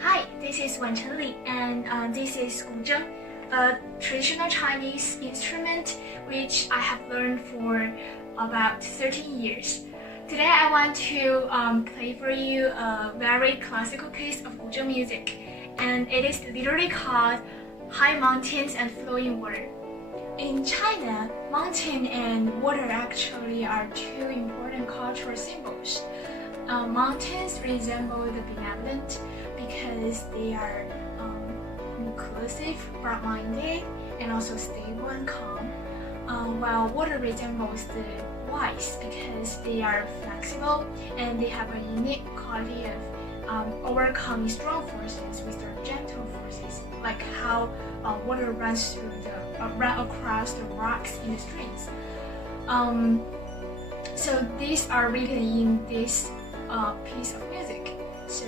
Hi, this is Wan Chenli, and this is guzheng, a traditional Chinese instrument which I have learned for about 13 years. Today I want to play for you a very classical piece of guzheng music, and it is literally called High Mountains and Flowing Water. In China, mountain and water actually are two important cultural symbols. Mountains resemble the benevolent because they are inclusive, broad-minded, and also stable and calm. While water resembles the wise because they are flexible and they have a unique quality of overcoming strong forces with their gentle forces, like how water runs run across the rocks in the streams. So these are written in this piece of music. So